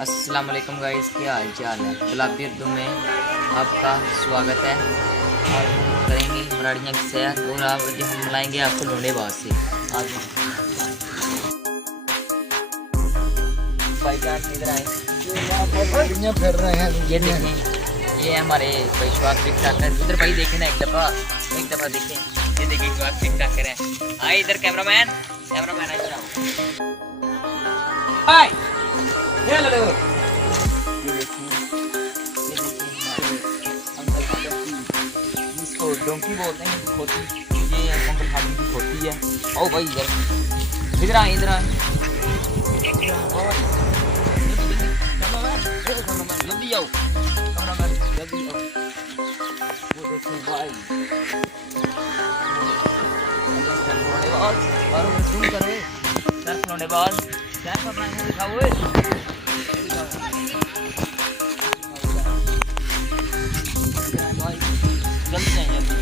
अस्सलाम वालेकुम गाइस, क्या हाल चाल है। गुलाबी उर्दू में आपका स्वागत है। आज हम करेंगे मराड़ियाँ की सैर और आज हम मिलाएंगे आपको लोंडेबाज से। आज भाईजान इधर आए, फिर रहे हैं। ये देखें, ये हमारे भाई स्वाद टिक टाकर। इधर भाई देखें ना, एक दफ़ा देखें, ये देखिए स्वाद टिक टाकर है। आए इधर कैमरामैन इधर आओ। हाय ये लो, ये देखिए इसको डोंकी बोलते हैं, खोती। ये अंकल खादी की खोती है। ओ भाई इधर आ जल्दी आओ, कैमरामैन जल्दी आओ। वो देखिए भाई जूम करो, सर लोंडेबाज क्या करना है दिखाओ। जल्दी जाइए, जल्दी